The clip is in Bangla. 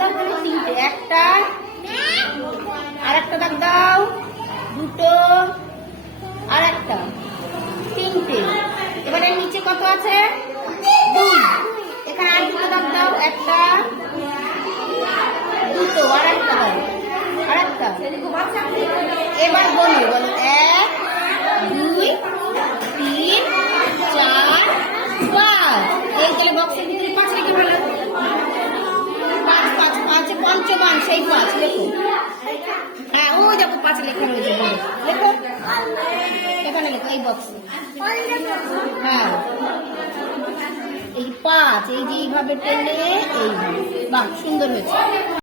দাও তাহলে তিনটে, একটা আর একটা দাগ দাও, দুটো আর একটা, তিনটে। এবারে নিচে কত আছে? দুই। এখানে আর দুটো দাগ দাও, একটা দুটো আর একটা দাও, আর একটা। এবার বলো, বলো 1 2 3 4 5। এই তাহলে বক্সের ভিতরে 5 রেখে ফেলো। 5 5 5 পঞ্চমান, সেই 5 লেখো। হ্যাঁ ওই দেখো 5 লেখা রয়েছে, লেখো এখানে, লেখো এই বক্সে। হ্যাঁ এই 5, এই যে এইভাবে টেনে, এইভাবে। বাহ, সুন্দর হয়েছে।